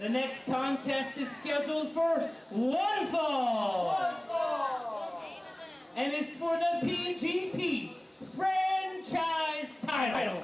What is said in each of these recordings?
The next contest is scheduled for one fall. And it's for the PGP franchise title.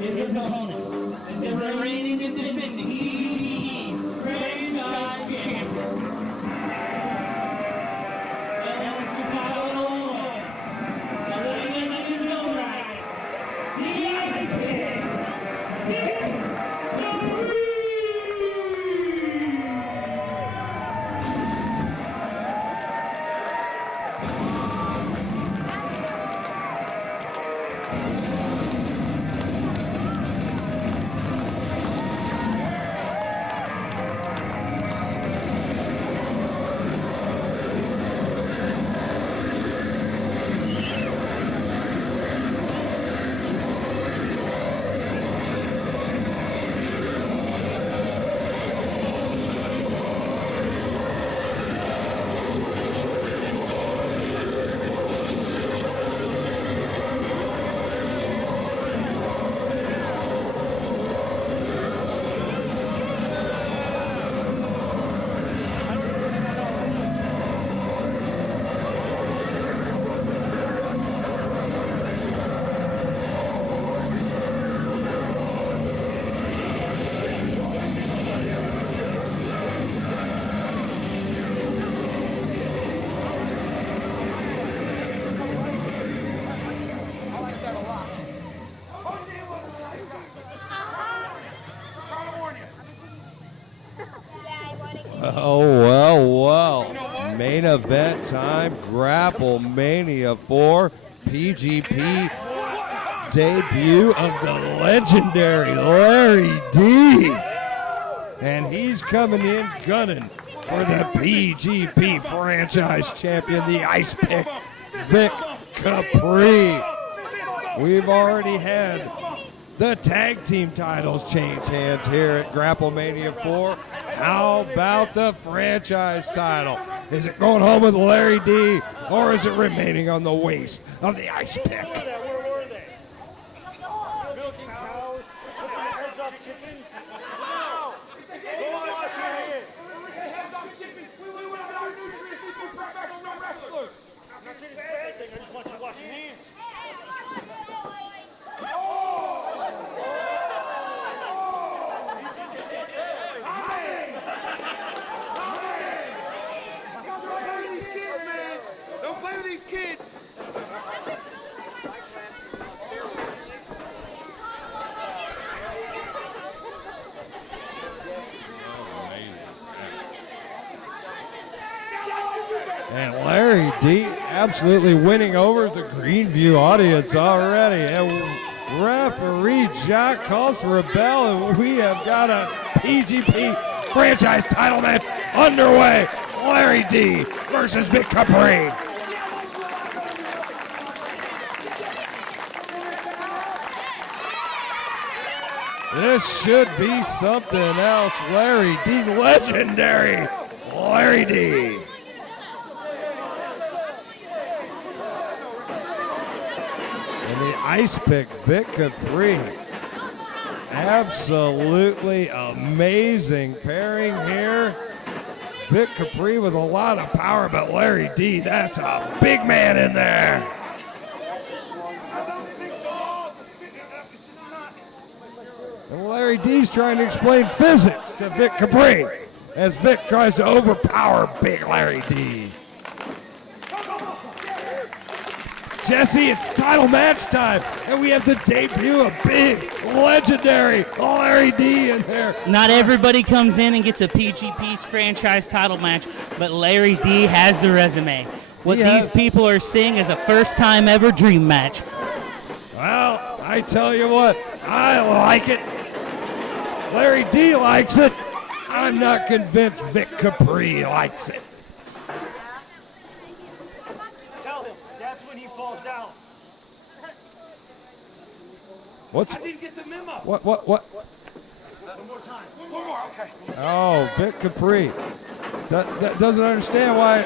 His opponent is the reigning and defending PGP franchise champion. Oh, well. Main event time, Grapplemania 4, PGP debut of the legendary Larry D. And he's coming in gunning for the PGP franchise champion, the Ice Pick, Vic Capri. We've already had the tag team titles change hands here at Grapplemania 4. How about the franchise title? Is it going home with Larry D, or is it remaining on the waist of the Ice Pick? And Larry D absolutely winning over the Greenview audience already. And referee Jack calls for a bell, and we have got a PGP franchise title match underway. Larry D versus Vic Capri. This should be something else. Larry D, legendary Larry D. And the ice pick, Vic Capri. Absolutely amazing pairing here. Vic Capri with a lot of power, but Larry D, that's a big man in there. And Larry D's trying to explain physics to Vic Capri as Vic tries to overpower big Larry D. Jesse, it's title match time, and we have the debut of big, legendary Larry D in there. Not everybody comes in and gets a PGP's franchise title match, but Larry D has the resume. What these people are seeing is a first-time ever dream match. Well, I tell you what, I like it. Larry D likes it. I'm not convinced Vic Capri likes it. Tell him, that's when he falls down. What's? I didn't get the memo. What? One more time. One more, okay. Oh, Vic Capri. That doesn't understand why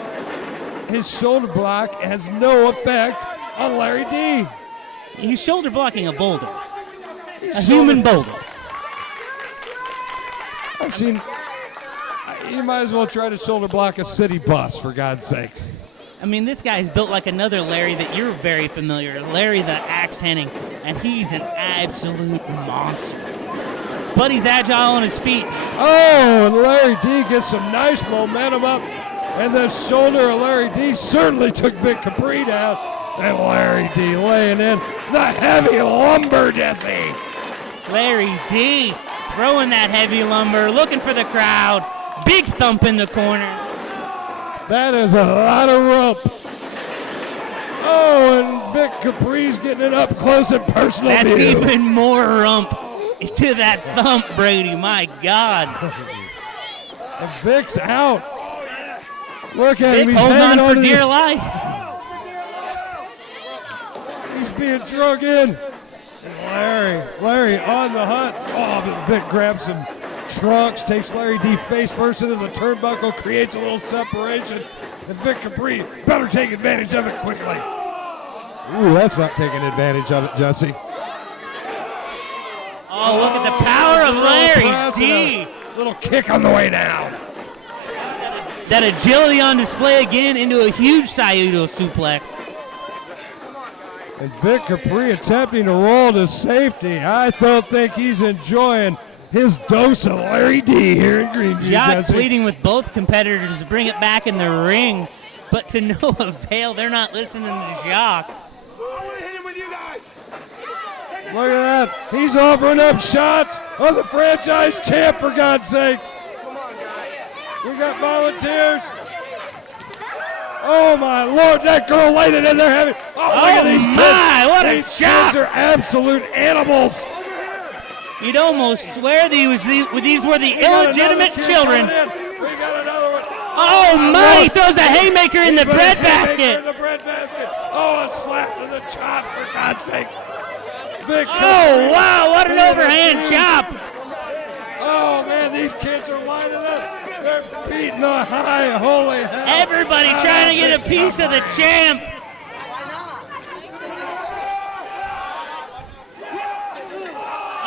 his shoulder block has no effect on Larry D. He's shoulder blocking a boulder. A human boulder. I've seen, you might as well try to shoulder block a city bus, for God's sakes. I mean, this guy's built like another Larry that you're very familiar with, Larry the Axe Henning, and he's an absolute monster. But he's agile on his feet. Oh, and Larry D gets some nice momentum up, and the shoulder of Larry D certainly took Vic Capri down. And Larry D laying in the heavy lumber, Jesse. Larry D throwing that heavy lumber, looking for the crowd. Big thump in the corner. That is a lot of rump. Oh, and Vic Capri's getting it up close and personal. That's view. even more rump to that thump, Brady. My God. And Vic's out. Look at him. Vic He's holding hanging on for to dear the, life. He's being drug in. Larry on the hunt. Oh, but Vic grabs some trunks, takes Larry D face first into the turnbuckle, creates a little separation. And Vic Capri better take advantage of it quickly. Ooh, that's not taking advantage of it, Jesse. Oh, look at the power of Larry D. Little kick on the way down. That agility on display again into a huge Saito suplex. And Vic Capri attempting to roll to safety. I don't think he's enjoying his dose of Larry D here in Greenview, Jock Jesse. pleading with both competitors to bring it back in the ring, but to no avail. They're not listening to Jock. Look at that. He's offering up shots of the franchise champ, for God's sakes. We got volunteers. Oh, my Lord, that girl laid it in there heavy. Oh, look at these kids. My, what a These chop. kids are absolute animals. You'd almost swear these were the illegitimate children. We got another one. Oh, my, he throws a haymaker in the bread basket. In the bread basket. Oh, a slap to the chop, for God's sakes. Vic Oh, wow, what an overhand chop. Oh, man, these kids are lining up. They're beating the high, holy hell. Everybody trying to get a piece of the champ.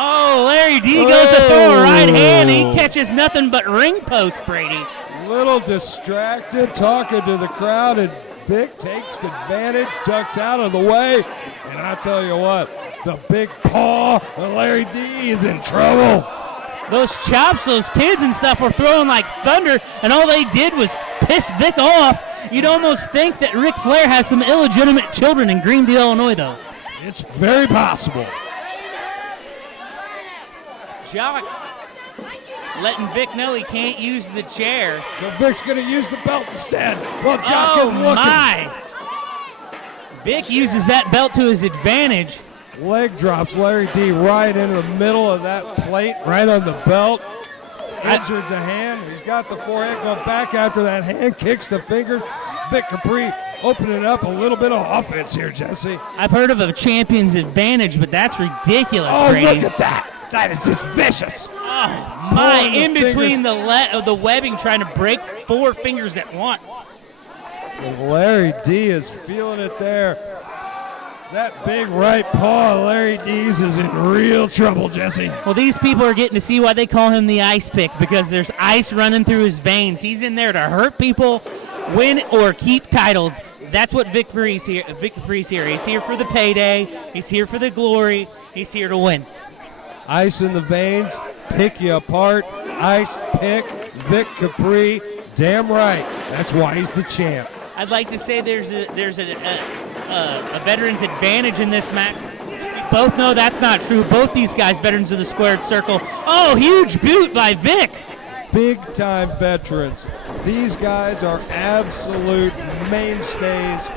Oh, Larry D goes to throw a right hand. He catches nothing but ring post, Brady. Little distracted, talking to the crowd, and Vic takes advantage, ducks out of the way. And I tell you what, the big paw of Larry D is in trouble. Those chops, those kids and stuff were throwing like thunder, and all they did was piss Vic off. You'd almost think that Ric Flair has some illegitimate children in Greenville, Illinois, though. It's very possible. Jock letting Vic know he can't use the chair. So Vic's going to use the belt instead. Well, Jock Oh, isn't looking. my. Vic uses that belt to his advantage. Leg drops Larry D right into the middle of that plate, right on the belt. injured the hand. He's got the forehand, going back after that hand, kicks the finger. Vic Capri opening up a little bit of offense here, Jesse. I've heard of a champion's advantage, but that's ridiculous, Oh, Brady. look at that. That is just vicious. Oh, my, Pulling the in between fingers. the webbing, trying to break 4 fingers at once. And Larry D is feeling it there. That big right paw of Larry D's is in real trouble, Jesse. Well, these people are getting to see why they call him the ice pick, because there's ice running through his veins. He's in there to hurt people, win or keep titles. That's what Vic Capri's here. He's here for the payday. He's here for the glory. He's here to win. Ice in the veins, pick you apart. Ice pick, Vic Capri. Damn right. That's why he's the champ. I'd like to say there's a veteran's advantage in this match. We both know that's not true. Both these guys, veterans of the squared circle. Oh, huge boot by Vic. Big-time veterans. These guys are absolute mainstays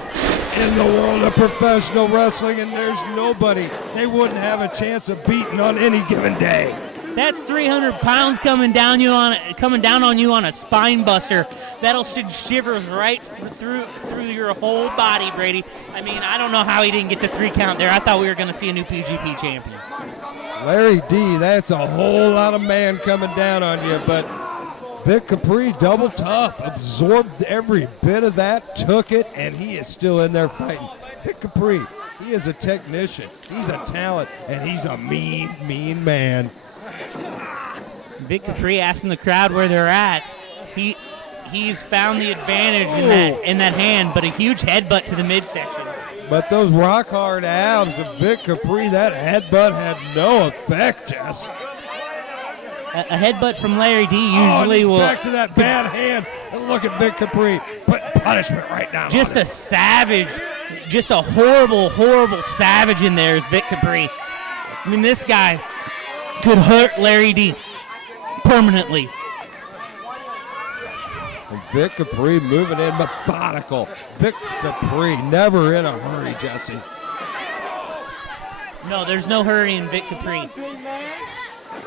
in the world of professional wrestling, and there's nobody they wouldn't have a chance of beating on any given day. That's 300 pounds coming down on you on a spine buster. That'll send shivers right through your whole body, Brady. I mean, I don't know how he didn't get the 3 count there. I thought we were going to see a new PGP champion. Larry D, that's a whole lot of man coming down on you, but Vic Capri, double tough, absorbed every bit of that, took it, and he is still in there fighting. Vic Capri, he is a technician, he's a talent, and he's a mean, mean man. Vic Capri asking the crowd where they're at. He's found the advantage in that hand, but a huge headbutt to the midsection. But those rock hard abs of Vic Capri, that headbutt had no effect, Jess. A headbutt from Larry D usually will. Back to that bad hand, and look at Vic Capri putting punishment right now. Just a savage, just a horrible, horrible savage in there is Vic Capri. I mean, this guy could hurt Larry D permanently. And Vic Capri moving in methodical. Vic Capri never in a hurry, Jesse. No, there's no hurry in Vic Capri.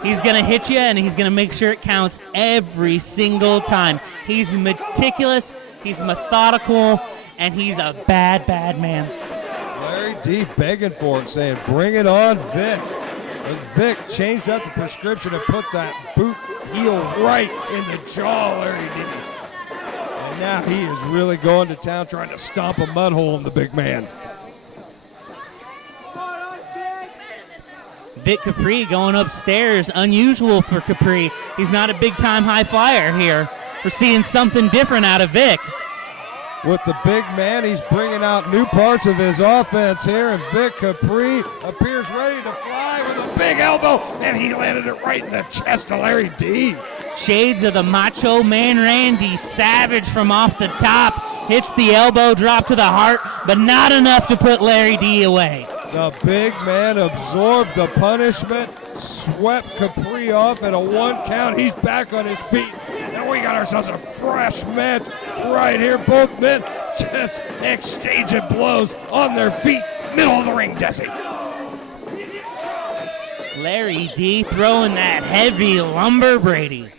He's going to hit you, and he's going to make sure it counts every single time. He's meticulous, he's methodical, and he's a bad, bad man. Larry D begging for it, saying, bring it on, Vic. And Vic changed up the prescription and put that boot heel right in the jaw, Larry D. And now he is really going to town trying to stomp a mud hole in the big man. Vic Capri going upstairs, unusual for Capri. He's not a big-time high flyer here. We're seeing something different out of Vic. With the big man, he's bringing out new parts of his offense here, and Vic Capri appears ready to fly with a big elbow, and he landed it right in the chest of Larry D. Shades of the Macho Man Randy Savage from off the top. Hits the elbow drop to the heart, but not enough to put Larry D away. The big man absorbed the punishment, swept Capri off at a 1 count. He's back on his feet. Now we got ourselves a fresh match right here. Both men just exchanging blows on their feet. Middle of the ring, Jesse. Larry D throwing that heavy lumber, Brady.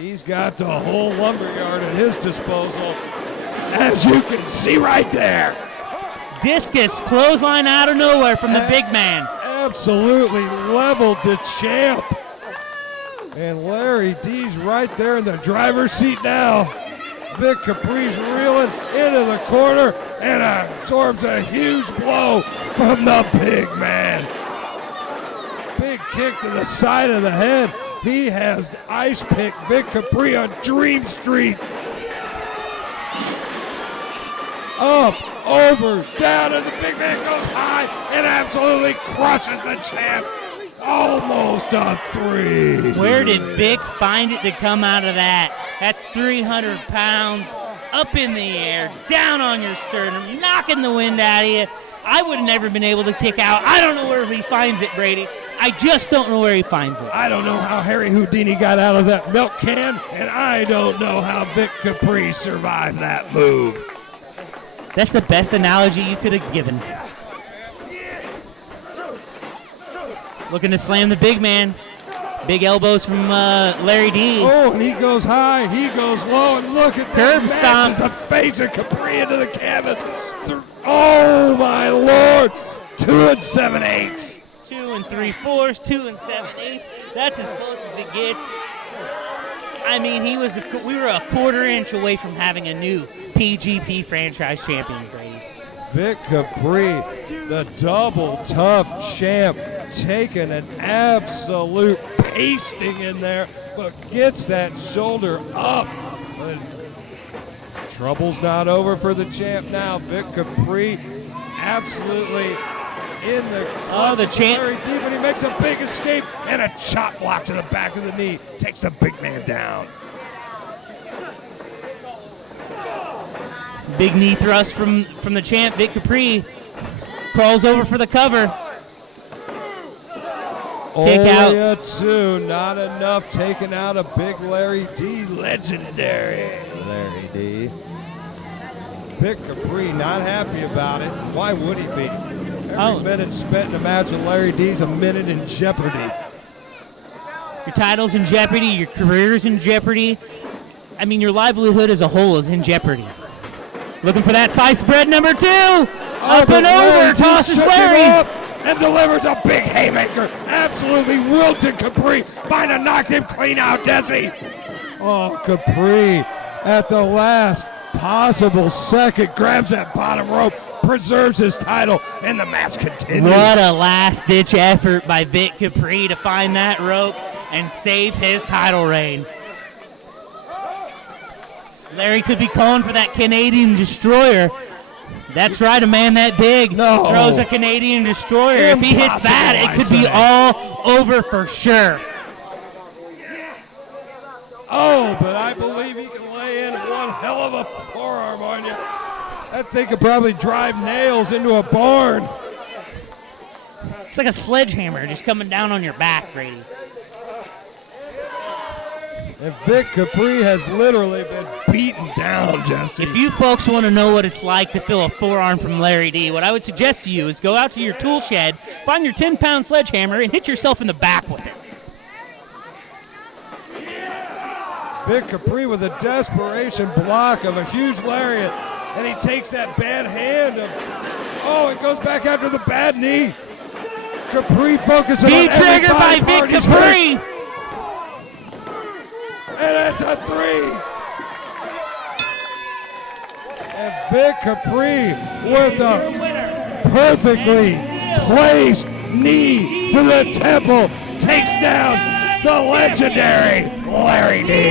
He's got the whole lumberyard at his disposal, as you can see right there. Discus clothesline out of nowhere from the big man. Absolutely leveled the champ. And Larry D's right there in the driver's seat now. Vic Capri's reeling into the corner and absorbs a huge blow from the big man. Big kick to the side of the head. He has ice picked Vic Capri on Dream Street. Up, over, down, and the big man goes high and absolutely crushes the champ. Almost a 3. Where did Vic find it to come out of that? That's 300 pounds up in the air, down on your sternum, knocking the wind out of you. I would have never been able to kick out. I don't know where he finds it, Brady. I just don't know where he finds it. I don't know how Harry Houdini got out of that milk can, and I don't know how Vic Capri survived that move. That's the best analogy you could have given. Looking to slam the big man. Big elbows from Larry D. Oh, and he goes high, he goes low, and look at that. Curb stomp. The face of Capri into the canvas. Oh, my Lord. 2 7/8. 2 3/4, 2 7/8. That's as close as it gets. I mean, we were a quarter inch away from having a new PGP franchise champion, Brady. Vic Capri, the double tough champ, taking an absolute pasting in there, but gets that shoulder up. And trouble's not over for the champ now. Vic Capri absolutely in the clutch. The champ. Very deep, and he makes a big escape and a chop block to the back of the knee. Takes the big man down. Big knee thrust from the champ. Vic Capri crawls over for the cover. Kick out. Only a 2, not enough. Taking out a big Larry D. Legendary Larry D. Vic Capri not happy about it. Why would he be? Every minute spent in a match with Larry D's a minute in jeopardy. Your title's in jeopardy. Your career's in jeopardy. I mean, your livelihood as a whole is in jeopardy. Looking for that sliced bread number 2. Up and over. Tosses Larry. And delivers a big haymaker. Absolutely wilted Capri. Might have knocked him clean out, Desi. Oh, Capri at the last possible second grabs that bottom rope, preserves his title, and the match continues. What a last-ditch effort by Vic Capri to find that rope and save his title reign. Larry could be calling for that Canadian Destroyer. That's right, a man that big throws a Canadian Destroyer. If he hits that, it could be all over for sure. Oh, but I believe he can lay in one hell of a forearm on you. That thing could probably drive nails into a barn. It's like a sledgehammer just coming down on your back, Brady. And Vic Capri has literally been beaten down, Jesse. If you folks want to know what it's like to feel a forearm from Larry D, what I would suggest to you is go out to your tool shed, find your 10-pound sledgehammer, and hit yourself in the back with it. Vic Capri with a desperation block of a huge lariat, and he takes that bad hand of, it goes back after the bad knee. Capri focusing on trigger by Vic Capri. And it's a 3. And Vic Capri with a perfectly placed knee to the temple takes down the legendary Larry D.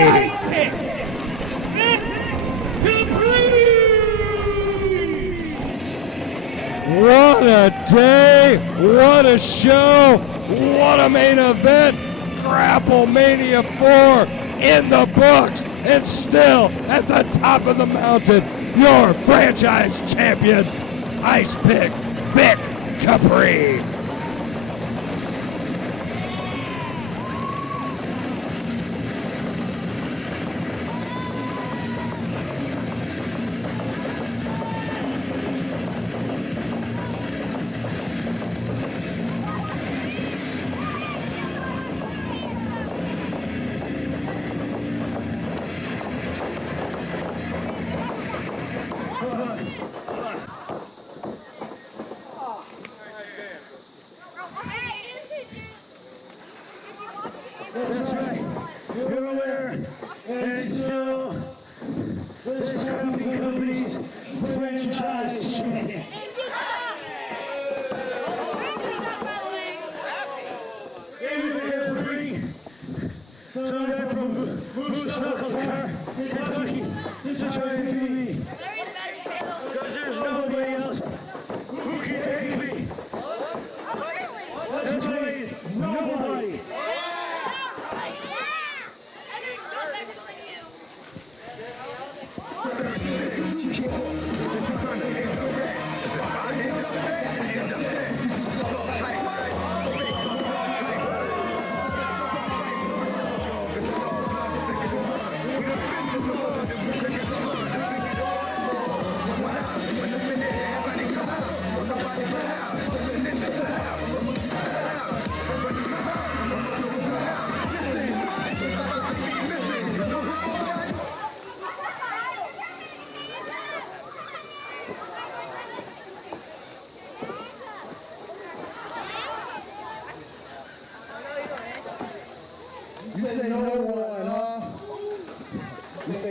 What a day, what a show, what a main event. Grapplemania 4 in the books, and still at the top of the mountain, your franchise champion, Ice Pick Vic Capri. That's right. You're a winner. And so, this company's franchise champion. David Capri, son of from Methodical, Kentucky. This is trying to be me. Because there's nobody else who can take me. That's right, nobody.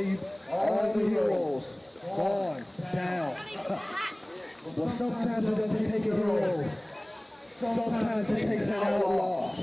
leave all the heroes gone down. Well, sometimes it doesn't take a hero. Sometimes it takes an outlaw.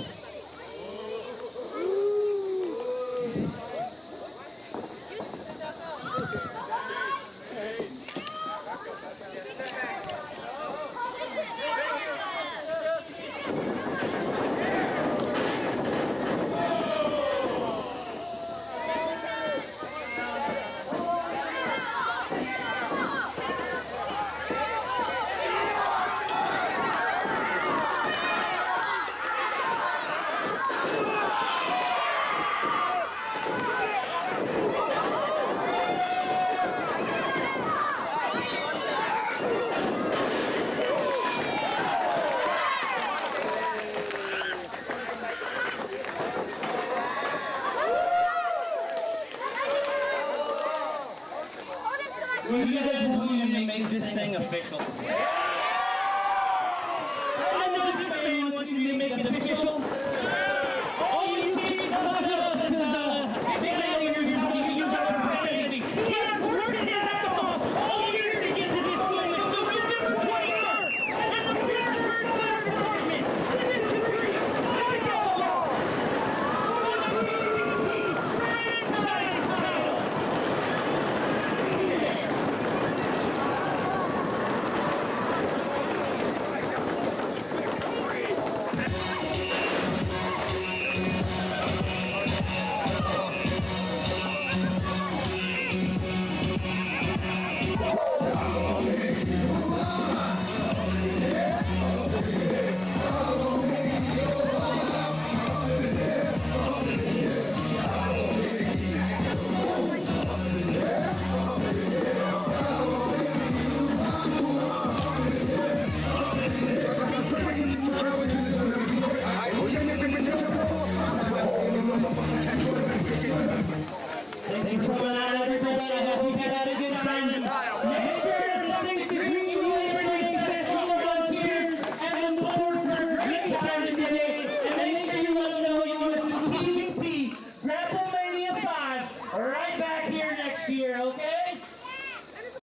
You guys want me to make this thing official? I know this man wants me to make it official.